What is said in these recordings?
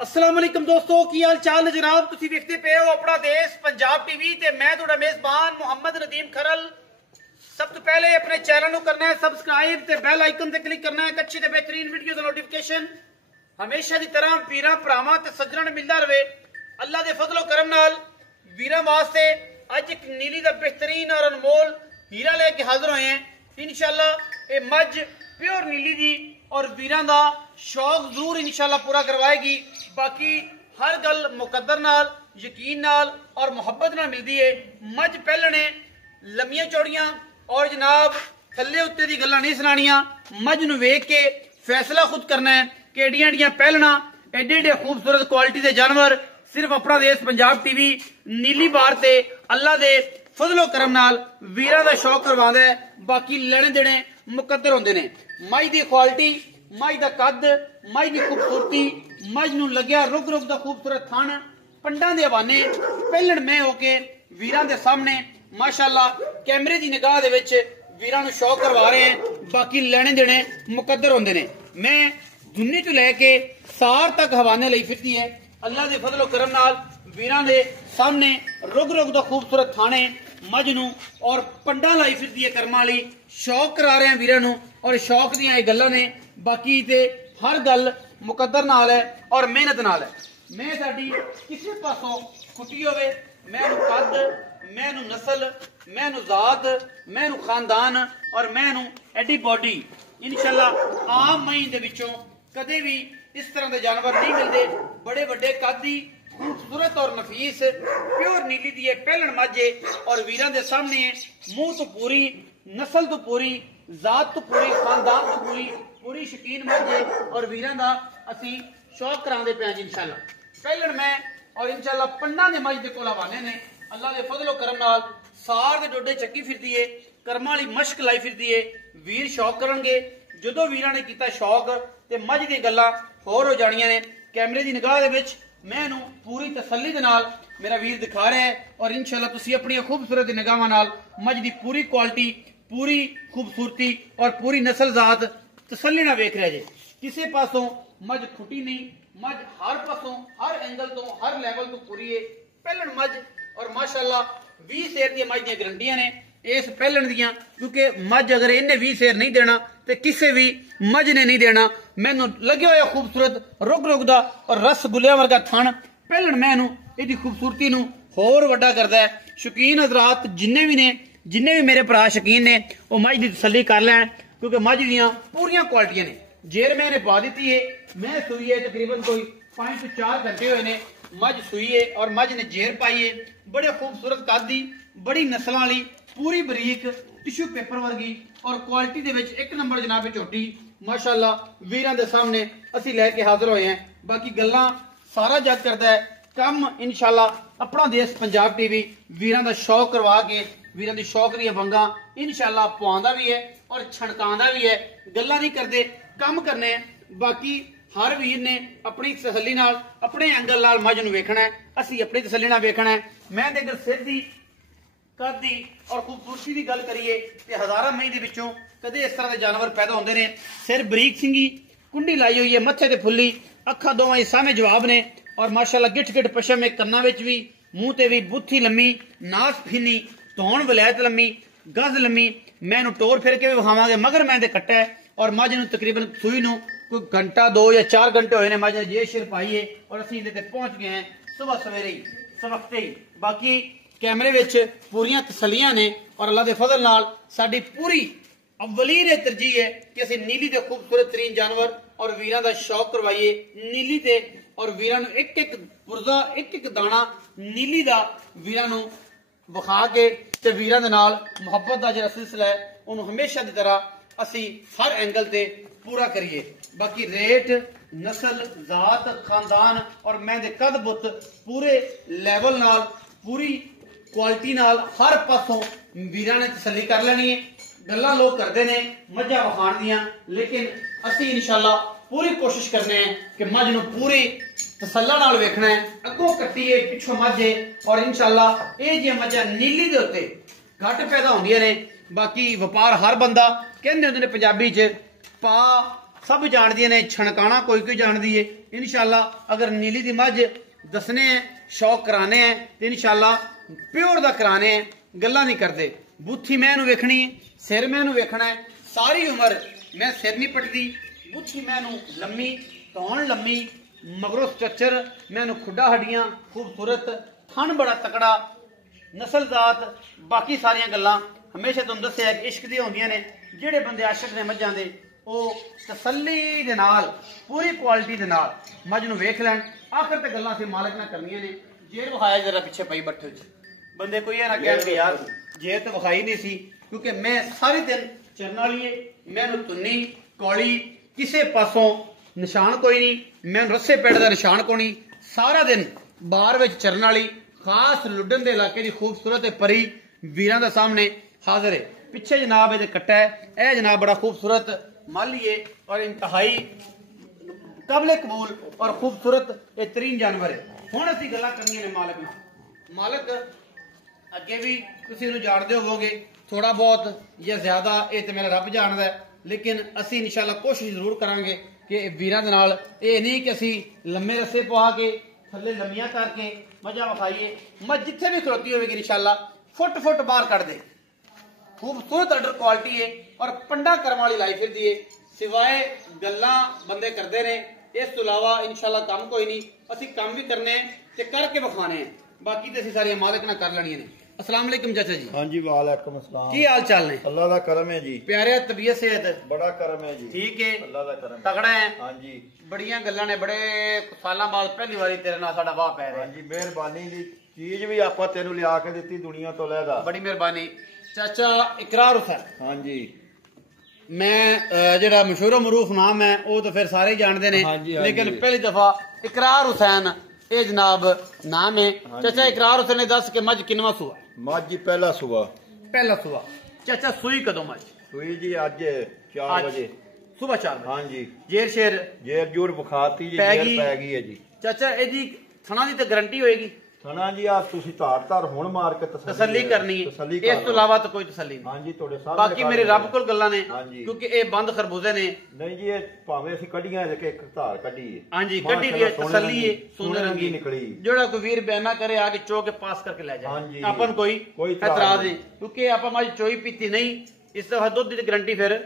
अस्सलाम वालेकुम दोस्तों की हाल चाल है जनाब। तुसी देखते पे हो अपना देश पंजाब टीवी ते मैं तुहाडा मेजबान मोहम्मद नदीम खरल। सब तो पहले अपने चैनल को करना है सबसक्राइब ते बेल आइकन ते क्लिक करना है एक अच्छी ते बेहतरीन वीडियो का नोटिफिकेशन हमेशा की तरह पीरा भरावां ते सज्जणां नूं मिलदा रहे। अल्लाह दे फजलो करम नाल वीरां वास्ते अज एक नीली दा बेहतरीन और अनमोल हीरा लेके हाजिर होए हैं। इंशाअल्लाह ये मझ प्योर नीली दी और वीरां दा शौक जरूर इंशाअल्लाह पूरा करवाएगी। बाकी हर गल मुकद्दर नाल यकीन नाल और मुहब्बत नाल मिलती है। मझ पहलने लम्मियां चौड़ियां और जनाब थल्ले उत्ते दी गल्लां नहीं सुनानियां। मझ नूं वेख के फैसला खुद करना है कि एडियां एडियां पहलना एडे एडे खूबसूरत क्वालिटी के जानवर सिर्फ अपना देश पंजाब टीवी नीली बार ते अल्लाह दे फजलो करम नाल वीरां दा शौक करवांदा है। बाकी लेने देने मुकद्दर होंदे ने। मझ दी क्वालिटी, मझ दा कद, मझ दी खूबसूरती, मझ नूं लग्या रुग रुग दा खूबसूरत थन पंडां दे हवाने पहलण में होके वीरां दे सामने माशाअल्लाह कैमरे दी निगाह दे विच वीरां नूं शौक करवा रहे हैं। बाकी लेने देने मुकद्दर होंदे ने। मैं दुन्नी तो लैके सार तक हवाने लई फिरदी है। अल्लाह दे फजलो करम नाल वीरां दे सामने रुग रुग दा खूबसूरत थाने मझ नूं और पंडां लाई फिरदी है कर्मां वाली शौक करा रहे हैं वीरां नूं और शौक दियां ये गल्लां ने। बाकी ते हर गल मुकद्दर नाल है और मेहनत नाल है। मैं साडी किसी पासों खुटी होवे मैं कद, मैं नस्ल, मैं जात, मैं खानदान और मैं एडी बॉडी इंशाअल्लाह आम मई दे विचों कदे भी इस तरह के जानवर नहीं मिलते। बड़े बड़े कद खूबसूरत और नफीस प्योर नीली दी पहलण मझे और वीरां दे सामने मुंह तो पूरी, नस्ल तो पूरी, जात तो पूरी, खानदान तो पूरी पूरी शकीन मझे और वीरां दा असी शौक करांदे पे इंशाअल्लाह। पहलण मैं और इंशाअल्लाह पंडां दे मझ दे कोल हवाने ने। अल्लाह दे फजलो करम नाल सार दे डोडे चक्की फिरदी है, कर्मां वाली मश्क लाई फिरदी है। वीर शौक करनगे जदों वीरां ने कीता शौक ते मझ दी गल्लां होर हो जानियां ने। कैमरे दी निगाह दे विच मैं पूरी तसल्ली दे नाल मेरा वीर दिखा रहा है और इंशाअल्लाह तुसी अपनी खूबसूरत निगाहां नाल मझ दी पूरी क्वालिटी, पूरी खूबसूरती और पूरी नस्ल जात तसल्ली नाल वेख रहे जे। किसी पासों मझ खुटी नहीं, मझ हर पासों हर एंगल तो हर लेवल तो पूरी है। पहलण मझ और माशाअल्लाह 20 शेर दी मझ दी गारंटियां ने इस पहलण दियां, क्योंकि मझ अगर इन्हें 20 शेर नहीं देना तो किसी भी मझ ने नहीं देना। मैनू लगे हुए खूबसूरत रुग रुग दा और रस गुलिया वर्गा थन पहलण मैनू इहदी खूबसूरती नू होर वड्डा करदा है। शौकीन हजरात जिन्ने भी मेरे भरा शौकीन ने वो मझ दी तसल्ली कर लैन, क्योंकि मझ दियां पूरियां क्वालिटियां ने। जेर मैंने पा दी है, मैं सुई है तकरीबन कोई 5 से 4 घंटे हुए ने मझ सुई है और मझ ने जेर पाई है। बड़े खूबसूरत कद दी, बड़ी नस्लों वाली, पूरी बरीक टिश्यू पेपर वर्गी और क्वालिटी दे विच एक नंबर जनाब झोटी माशाअल्लाह वीरां दे सामने असी लैके हाजिर होए हैं। बाकी गल्लां सारा जग करदा है, कम इंशाअल्लाह अपना देश पंजाब टीवी वीरां दा शौक करवा के वीरां दी शौक दी वंगा इंशाअल्लाह पवांदा भी है और छणकांदा भी है। गल्लां नहीं करदे, कम करने हैं। बाकी हर वीर ने अपनी तसल्ली नाल अपने एंगल नाल मझ नूं वेखना है, असी अपनी तसल्ली नाल वेखना है। मैं ते अगर सिर दी कद दी और खूबसूरती की गल करिए तो हजारां मई दे विचों कदे इस तरह के जानवर पैदा होंदे ने। सिर बरीक सिंगी, कुंडी लाई हुई है, मत्थे ते फुल्ली, अखा दोवां सामने जवाब ने और माशाअल्लाह गिठ गिठ पशम है, कन्ना विच भी, मूंह ते भी, बुत्थी लम्मी, नास फिनी, धौण वलैत लम्मी, गज लम्मी। मैं टोर फिर के भी विखावांगे मगर मैं ते कट्टा है और मझ नूं तकरीबन सुई नूं कोई घंटा 2 या 4 घंटे होए ने मझ ने जे शिर पाई है और असीं इहदे ते पहुंच गए हैं सुबह सवेरे ही सवखते ही। बाकी कैमरे विच पूरियां तसल्लियां ने और अल्लाह दे फजल नाल साडी पूरी अव्वलीन तरजीह है कि असीं नीली दे खूबसूरत तरीन जानवर और वीरां दा शौक करवाइए नीली ते और वीरां नूं एक एक पुरजा एक एक दाना नीली दा वीरां नूं विखा के ते वीरां दे नाल मुहब्बत दा जिहड़ा सिलसिला है उहनूं हमेशा की तरह असीं हर एंगल ते पूरा करिए। बाकी रेट, नस्ल, जात, खानदान और मैं दे कद बुत पूरे लेवल नाल पूरी क्वालिटी नाल हर पासों वीरां ने तसल्ली कर लेनी है। गल्लां लोग करते ने मझां वखाण दियां, लेकिन असी इंशाअल्लाह पूरी कोशिश करने हैं कि मझ नूं पूरी तसल्ला नाल वेखना है। अगों कट्टी है, पिछों मझ है और इंशाअल्लाह ये जिहियां मझां नीली दे उत्ते घट पैदा होंदियां ने। बाकी व्यापार हर बंदा कहंदे हुंदे ने पंजाबी च पा सब जानदियां ने, छणकाना कोई कोई जानदी है। इंशाअल्लाह अगर नीली दी मझ दसने हैं, शौक कराने हैं तो इंशाअल्लाह प्योर दा कराने हैं, गल्ला नहीं करते। बूथी मैनू वेखनी है, सिर मैनू वेखना है, सारी उम्र मैं सिर नहीं पटदी। बूथी मैनू लम्मी, तौण लम्मी, मगरों चच्चर, मैनू खुडा हड्डियां खूबसूरत, थन बड़ा तकड़ा, नस्लजात, बाकी सारिया गल्लां हमेशा तुहानू दस्सिया कि इश्क दी होंदियां ने। जिहड़े बंदे आशिक ने मझां दे ਉਹ ਤਸੱਲੀ ਦੇ ਨਾਲ ਪੂਰੀ ਕੁਆਲਿਟੀ ਦੇ ਨਾਲ ਮੱਝ ਨੂੰ ਵੇਖ ਲੈਣ। ਆਖਰ ਤੇ ਗੱਲਾਂ ਅਸੀਂ ਮਾਲਕ ਨਾਲ ਕਰਨੀਆਂ ਨੇ। ਜੇਰ ਵਿਖਾਇਆ ਜਰਾ ਪਿੱਛੇ ਪਈ ਬੱਠੇ 'ਚ, ਬੰਦੇ ਕੋਈ ਇਹ ਨਾ ਕਹਿਣਗੇ ਯਾਰ ਜੇਰ ਤਾਂ ਵਿਖਾਈ ਨਹੀਂ ਸੀ, ਕਿਉਂਕਿ ਮੈਂ ਸਾਰੇ ਦਿਨ ਚਰਨ ਵਾਲੀ ਏ, ਮੈਨੂੰ ਤੁੰਨੀ ਕੌਲੀ ਕਿਸੇ ਪਾਸੋਂ ਨਿਸ਼ਾਨ ਕੋਈ ਨਹੀਂ, ਮੈਨੂੰ ਰੱਸੇ ਪੇੜ ਦਾ ਨਿਸ਼ਾਨ ਕੋਈ ਨਹੀਂ। ਸਾਰਾ ਦਿਨ ਬਾਹਰ ਵਿੱਚ ਚਰਨ ਵਾਲੀ ਖਾਸ ਲੁੱਡਨ ਦੇ ਇਲਾਕੇ ਦੀ ਖੂਬਸੂਰਤ ਤੇ ਪਰੀ ਵੀਰਾਂ ਦੇ ਸਾਹਮਣੇ ਹਾਜ਼ਰ ਹੈ। ਪਿੱਛੇ ਜਨਾਬ ਇਹਦੇ ਕੱਟਾ ਹੈ, ਇਹ ਜਨਾਬ ਬੜਾ ਖੂਬਸੂਰਤ मालिए और इंतहाई काबिल कबूल और खूबसूरत तरीन जानवर है। हुण असीं गल्लां करनियां ने मालक नाल। मालक अगे भी तुसीं इहनूं जाणदे होवोगे थोड़ा बहुत या ज्यादा, ये तो मेरा रब जानदा है, लेकिन असीं इंशाअल्लाह कोशिश जरूर करांगे कि वीरां दे नाल ये नहीं कि असीं लम्मे रस्से पवा के थल्ले लम्मियां करके मजा विखाईए। मझ जिथे भी खलोती होवेगी इंशाअल्लाह फुट फुट बाहर कढ दे। खूबसूरत अडर क्वालिटी है और पंडा करम वाली लाइफ फिरदी है। सिवाए गल्लां बंदे करते ने, इस तो इलावा इंशाअल्लाह काम कोई नहीं। असीं काम भी करने ते करके विखाने हैं, बाकी ते असीं सारी मालिक ना कर लेनियां ने। अस्सलाम वालेकुम चाचा जी। हाँ जी वालेकुम अस्सलाम। की हाल चाल ने? अल्लाह दा करम है जी। प्यारे तबीयत सेहत बड़ा करम है जी। ठीक है, अल्लाह दा करम तगड़ा है। हाँ जी बड़ियां गल्लां ने, बड़े सालां बाद पहली बारी तेरे नाल साडा वाह पै रहा। हाँ जी मेहरबानी दी चीज भी आपां तेनू लिया के दित्ती दुनिया तो लैदा, बड़ी मेहरबानी। चाचा इकरार हुसैन, हाँ जी मैं जेड़ा मशहूर मरूफ नाम है वो तो फिर सारे जानते ने, हाँ जी, हाँ लेकिन जी। पहली दफा इकरार हुसैन ये जनाब नाम है। हाँ चाचा जी। इकरार हुसैन ने दस के मझ किनवा सुआ? मझ जी पहला सुबह। पहला सुआ। चाचा सुई कदों मझ? सुई जी अज 4 बजे सुबह 4 बजे। हाँ जी जेर शेर जेर जूर बुखाती जी, पै जेर गई। पै गई है जी। चाचा एदी थना दी तो गारंटी होएगी? थना जी आ तुसी धार धार हुण मार के तसल्ली करनी है, तसल्ली इस तो इलावा तो कोई तसल्ली नहीं। हाँ जी थोड़े सामने बाकी मेरे रब कोल गल्लां ने, हाँ जी। क्योंकि ये बंद खरबूजे ने। नहीं जी ये भावे असीं कड्डियां इहदे के एक धार कड्डी है। हाँ जी कड्डी भी है, तसल्ली है, सोने रंगी रंगी निकली। जोड़ा कोई वीर बयाना करे आके चो के पास करके ले हाँ जाए, जी। अपन कोई एतराज एतराज नहीं। नहीं, क्योंकि आप हमारी चोई पीती नहीं, इस दफा दुध की गारंटी फिर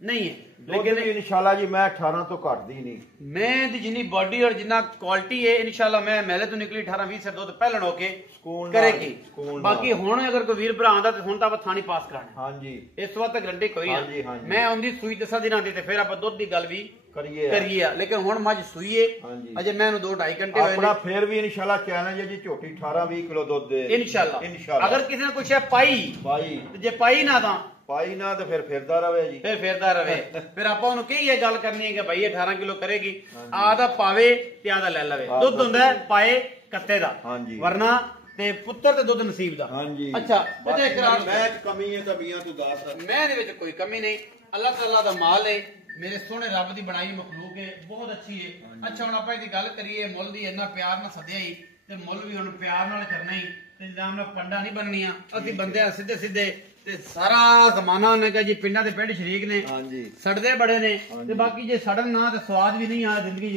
नहीं है। लेकिन लेकिन इंशाल्लाह जी मैं 18 तो घट दी नहीं। मैं दी जिन्नी बॉडी और जिन्ना क्वालिटी है इंशाल्लाह मैं मेले तो निकली 18-20 से दुध पहलन होके ਸਕੂਨ करेगी। ਸਕੂਨ बाकी हुण अगर कोई वीर भरा आंदा तो हुण तां थानी पास कराना। हाँ जी इस वक्त गारंटी कोई हाँ जी, है। हाँ जी। मैं आंदी सुई 10 दिनां दी ते फिर आप दुध दी गल भी करिए करिए, लेकिन हुण मझ सुई है। हाँ जी। अजे मैं 2-2.5 घंटे होए अपना फिर भी इंशाल्लाह चैलेंज है जी झोटी 18-20 किलो दूध दे इंशाल्लाह। अगर किसी ने कुछ है पाई पाई ते जे पाई ना तां पाई ना तो फिर फिरदा रवे जी। फिर फिरदा रवे। फिर ਆਪਾਂ ਉਹਨੂੰ ਕਹੀ ਇਹ ਗੱਲ ਕਰਨੀ ਹੈ ਕਿ ਭਾਈ 18 ਕਿਲੋ ਕਰੇਗੀ, ਆਦਾ ਪਾਵੇ ਤੇ ਆਦਾ ਲੈ ਲਵੇ। ਦੁੱਧ ਹੁੰਦਾ ਹੈ ਪਾਏ ਕੱਤੇ ਦਾ, हाँ जी ਵਰਨਾ ਤੇ ਪੁੱਤਰ ਤੇ ਦੁੱਧ ਨਸੀਬ ਦਾ। हाँ जी ਅੱਛਾ ਇਹਦੇ ਇਕਰਾਰ मैं कमी है तबियां तू दस। ਮੈਂ ਇਹਦੇ ਵਿੱਚ ਕੋਈ ਕਮੀ ਨਹੀਂ, ਅੱਲਾਹ ਤਾਲਾ ਦਾ ਮਾਲ ਹੈ, ਮੇਰੇ ਸੋਹਣੇ ਰੱਬ ਦੀ ਬਣਾਈ ਮਖਲੂਕ ਹੈ, ਬਹੁਤ ਅੱਛੀ ਹੈ। ਅੱਛਾ ਹੁਣ ਆਪਾਂ ਇਹਦੀ ਗੱਲ ਕਰੀਏ ਮੁੱਲ ਦੀ, ਇੰਨਾ ਪਿਆਰ ਨਾਲ ਸੱਦਿਆ ਹੀ ਤੇ ਮੁੱਲ ਵੀ ਹੁਣ ਪਿਆਰ ਨਾਲ ਕਰਨਾ ਹੀ, ਤੇ ਇਲਜ਼ਾਮ ਨਾਲ ਪੰਡਾ ਨਹੀਂ ਬਣਨੀਆਂ। ਅਸੀਂ ਬੰਦੇ ਆ ਸਿੱਧੇ ਸਿੱਧੇ, ਤੇ ਸਾਰਾ ਜ਼ਮਾਨਾ ਉਹਨੇ ਕਿਹਾ ਜੀ ਪਿੰਡਾਂ ਦੇ ਪਿੰਡ ਸ਼ਰੀਕ ਨੇ, हाँ जी ਸੜਦੇ ਬੜੇ ਨੇ, ਤੇ ਬਾਕੀ ਜੇ ਸੜਨ ਨਾ ਤੇ ਸਵਾਦ ਵੀ ਨਹੀਂ ਆ ਜ਼ਿੰਦਗੀ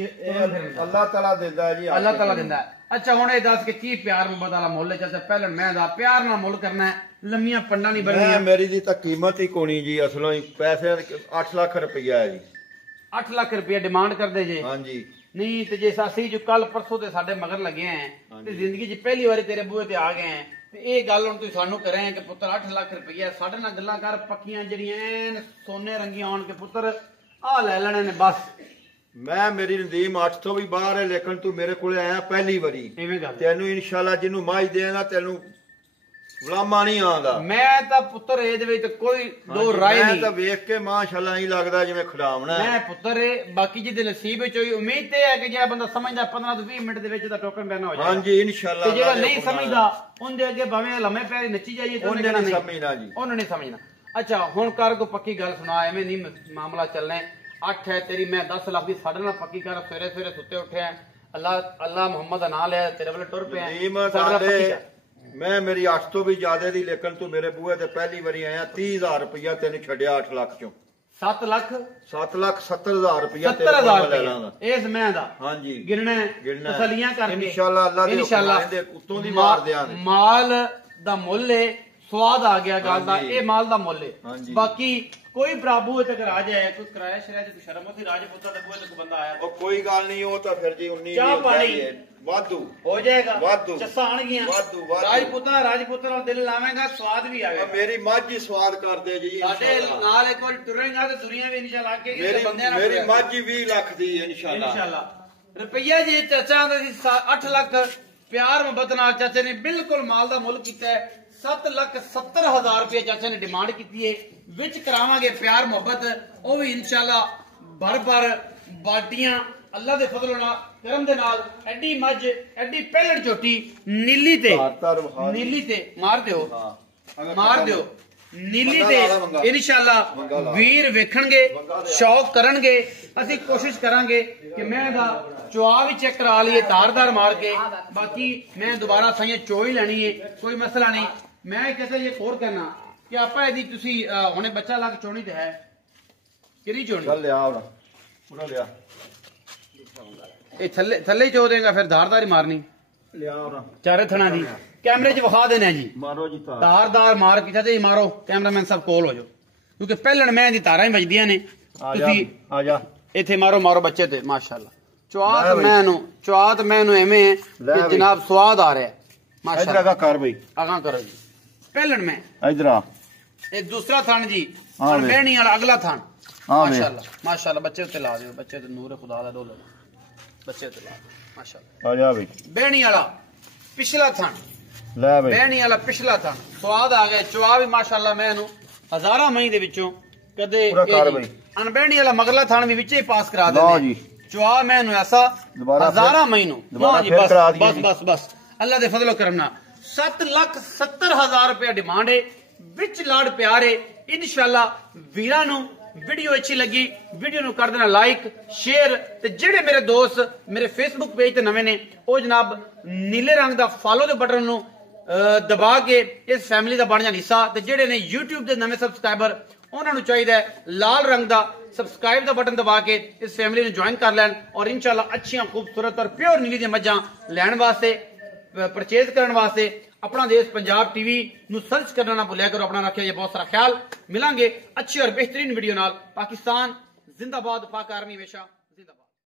अल्लाह ताला देता है जी। ਅੱਲਾਹ ਤਾਲਾ ਦਿੰਦਾ ਹੈ। ਅੱਛਾ ਹੁਣ ਇਹ ਦੱਸ ਕਿ ਕੀ ਪਿਆਰ ਮੁਹੱਬਤ ਵਾਲਾ ਮੁੱਲ ਹੈ? ਚਾਚਾ ਪਹਿਲਣ ਮੈਂ ਦਾ ਪਿਆਰ ਨਾਲ ਮੁੱਲ ਕਰਨਾ ਹੈ, ਲੰਮੀਆਂ ਪੰਡਾਂ ਨਹੀਂ मैं ਬਣਨੀਆਂ। मेरी दी तो कीमत ही कोनी जी, असलों ही पैसे 8 लाख रुपया है जी। 8 ਲੱਖ ਰੁਪਏ ਡਿਮਾਂਡ ਕਰਦੇ ਜੇ? हाँ जी ਨਹੀਂ ਤੇ ਜੇ ਅਸੀਂ ਜੋ ਕੱਲ ਪਰਸੋਂ ਤੇ ਸਾਡੇ ਮਗਰ ਲੱਗੇ ਆਂ ਤੇ ਜ਼ਿੰਦਗੀ 'ਚ ਪਹਿਲੀ ਵਾਰੀ ਤੇਰੇ ਬੂਹੇ ਤੇ ਆ ਗਏ ਆਂ, ਤੇ ਇਹ ਗੱਲ ਹੁਣ ਤੁਸੀਂ ਸਾਨੂੰ ਕਰੇ ਕਿ ਪੁੱਤਰ 8 ਲੱਖ ਰੁਪਏ ਸਾਡੇ ਨਾਲ ਗੱਲਾਂ ਕਰ ਪੱਕੀਆਂ ਜਿਹੜੀਆਂ ਐਨ ਸੋਨੇ ਰੰਗੀਆਂ ਆਉਣ ਕੇ ਪੁੱਤਰ ਆ ਲੈ ਲੈਣੇ ਨੇ ਬਸ। मैं मेरी नदीम 8 तो भी बाहर है, लेकिन तू मेरे को आया पहली बारी। ਐਵੇਂ ਗੱਲ तेनू इंशाल्लाह जिन्नू माई देना तेनू गुलामा नहीं आंदा। ਮੈਂ ਤਾਂ ਪੁੱਤਰ ਇਹਦੇ ਵਿੱਚ ਕੋਈ ਦੋ ਰਾਏ मैं ਨਹੀਂ। तो वेख के माशाल्लाह ही लगदा जिवें खिलावना है। ਮੈਂ ਪੁੱਤਰ ਇਹ ਬਾਕੀ ਜਿਹਦੇ ਨਸੀਬ ਵਿੱਚ ਹੋਈ ਉਮੀਦ ਤੇ ਹੈ ਕਿ ਜਿਹੜਾ ਬੰਦਾ ਸਮਝਦਾ 15 ਤੋਂ 20 ਮਿੰਟ ਦੇ ਵਿੱਚ ਦਾ ਟੋਕਨ ਬੈਨਾ ਹੋ हाँ ਜਾਏਗਾ। जी इंशाल्लाह। ਤੇ ਜਿਹੜਾ ਨਹੀਂ ਸਮਝਦਾ ਉਹਦੇ ਅੱਗੇ ਭਾਵੇਂ ਲੰਮੇ ਪੈਰੀ ਨੱਚੀ ਜਾਈਏ ਤੇ ਉਹਨੇ ਉਹਨੇ ਨਹੀਂ ਨਹੀਂ ਸਮਝਣਾ ਜੀ। ਉਹਨੇ ਨਹੀਂ ਸਮਝਣਾ। ਅੱਛਾ ਹੁਣ ਕਰ ਕੋ ਪੱਕੀ ਗੱਲ ਸੁਣਾ, ਐਵੇਂ ਨਹੀਂ ਮਾਮਲਾ ਚੱਲਣਾ। 8 ਹੈ ਤੇਰੀ, ਮੈਂ 10 ਲੱਖ ਦੀ ਸਾਡੇ ਨਾਲ ਪੱਕੀ ਕਰ। ਸਵੇਰੇ ਸਵੇਰੇ ਸੁੱਤੇ ਉੱਠਿਆ ਅੱਲਾਹ ਮੁਹੰਮਦ ਦਾ ਨਾਮ ਲਿਆ, ਤੇਰੇ ਵੱਲ ਟੁਰ ਪਿਆ नदीम ਸਾਡੇ ਨਾਲ ਪੱਕੀ साडे ਕਰ। मैं मेरी 8 तो भी ज्यादा दी, लेकिन तू मेरे बूहे ते पहली बारी आया 30,000 रुपया तेन छड़िया 8 लाख चों। 7,70,000 रुपया 70,000 रुपया इस मैं दा हाँ जी गिरना तसलियां करके इंशाल्लाह अल्लाह दे इंशाल्लाह हुक्म दे उत्तों दी मार दियां माल दा मुੱਲ है स्वाद आ गया गल दा ये माल दा मुੱਲ हाँ है जी। बाकी कोई बराबू तक राज है कुछ कराया शराय तो शर्म होती राजपूता दे बुए बंदा आया और कोई गल नहीं हो तो फिर जी 19 चाह पानी वादू हो जाएगा वादू चस्सा आणगियां वादू राजपूता नाल दिल लावेगा स्वाद भी आवेगा मेरी मੱਝ ही स्वाद कर दे जी साडे नाल एक बार टुरेगा तो दुनिया भी इंशाल्लाह आगे मेरी बंदे नाल मेरी मੱਝ 20 लाख दी इंशाल्लाह इंशाल्लाह रुपया जी चाचा आंदा सी 8 लाख प्यार मोहब्बत नाल चाचे ने बिल्कुल माल दा मुੱਲ कीता है 7,70,000 रुपया चाचा ने डिमांड की है विच करावांगे प्यार मोहब्बत वो भी इंशाल्लाह भर भर बाल्टियां अल्लाह दे फजल नाल करम दे नाल एडी मੱਝ एडी पहलड़ झोटी नीली ते मार दियो नीली ते इंशाल्लाह वीर वेखणगे शौक करनगे ਅਸੀਂ कोशिश करांगे कि मैं दा चुआ भी चेक करा लिए तारदार मार के बाकी मैं दोबारा सही चो ही लेनी है कोई मसला नहीं मैं कहता ये और कहना कि आपा यदि तुसी हुणे बच्चा लग चोनी ते है किरी चोनी चल लिया पूरा लिया ये थल्ले ही चो देगा फिर धारदार ही मारनी लिया चारे थना दी कैमरे च विखा देना जी मारो जी तारदार मार के चाचे मारो कैमरामैन सब कोल हो जाओ क्योंकि पहलन मैं दी तारा ही बजदियां ने तुसी आ जा इथे मारो बच्चे ते माशाल्लाह चुआत मैनू एवें कि जनाब स्वाद आ रहा है माशाल्लाह इधर कर भाई आगा करो जी पहलन में इधर आ ये दूसरा थान जी और बहनी वाला अगला थान माशाल्लाह बच्चे उत्ते ला दियो बच्चे ते नूर खुदा दा डोलो बच्चे उत्ते ला माशाल्लाह आ जा भाई बहनी वाला पिछला थान ले भाई बहनी वाला पिछला थान स्वाद आ गया चुआ भी माशाल्लाह मैनू हजारा मई दे विचों कदे अनबहनी वाला मगला थान भी विच ही पास करा दे जी चुआ मैनू ऐसा हजारा मई नू बस अल्लाह दे फजलो करम नाल 7,70,000 रुपया डिमांड है विच लाड़ प्यार है इंशाल्लाह वीरां नू वीडियो अच्छी लगी वीडियो नू कर देना लाइक शेयर ते जेड़े मेरे दोस्त मेरे फेसबुक पेज ते नवे ने ओ जनाब नीले रंग दा फॉलो दे बटन नू दबा के इस फैमिली दा बन जान हिस्सा ते जेड़े ने यूट्यूब दे नवे सब्सक्राइबर उन्हां नू चाहिदा है लाल रंग दा सब्सक्राइब दा बटन दबा के इस फैमिली नू ज्वाइन कर लैन और इंशाल्लाह अच्छियां खूबसूरत और प्योर नीली दी मज्जां लैण वास्ते परचेज करने वास्ते अपना देश पंजाब टीवी नू सर्च करना ना भुलिया करो अपना रखिया बहुत सारा ख्याल मिलांगे अच्छी और बेहतरीन वीडियो नाल पाकिस्तान जिंदाबाद पाक आर्मी हमेशा